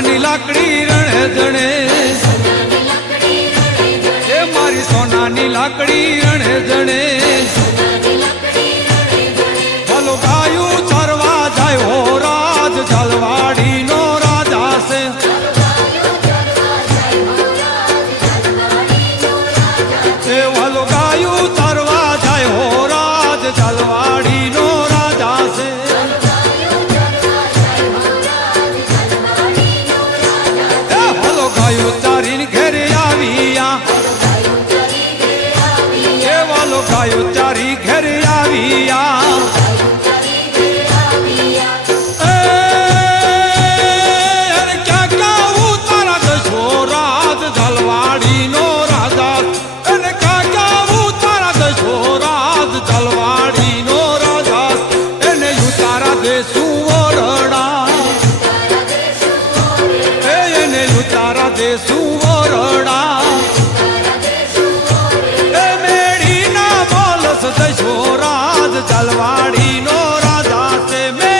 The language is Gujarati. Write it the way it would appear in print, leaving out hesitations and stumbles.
સોનાની લાકડી રણે જણે એ મારી સોનાની લાકડી રણે જણે ભલો ગાયું ચરવા જાય હો રાજ જલવાડી નો રાજા છે એ ભલો ગાયું ચરવા જાય હો રાજ જલવાડી નો રાજા છે એ ભલો ગાયું ચારીને ઘેરે આવ્યા એ વાલો ગાયું ચારી ઘેરે આવ્યા સુવરણા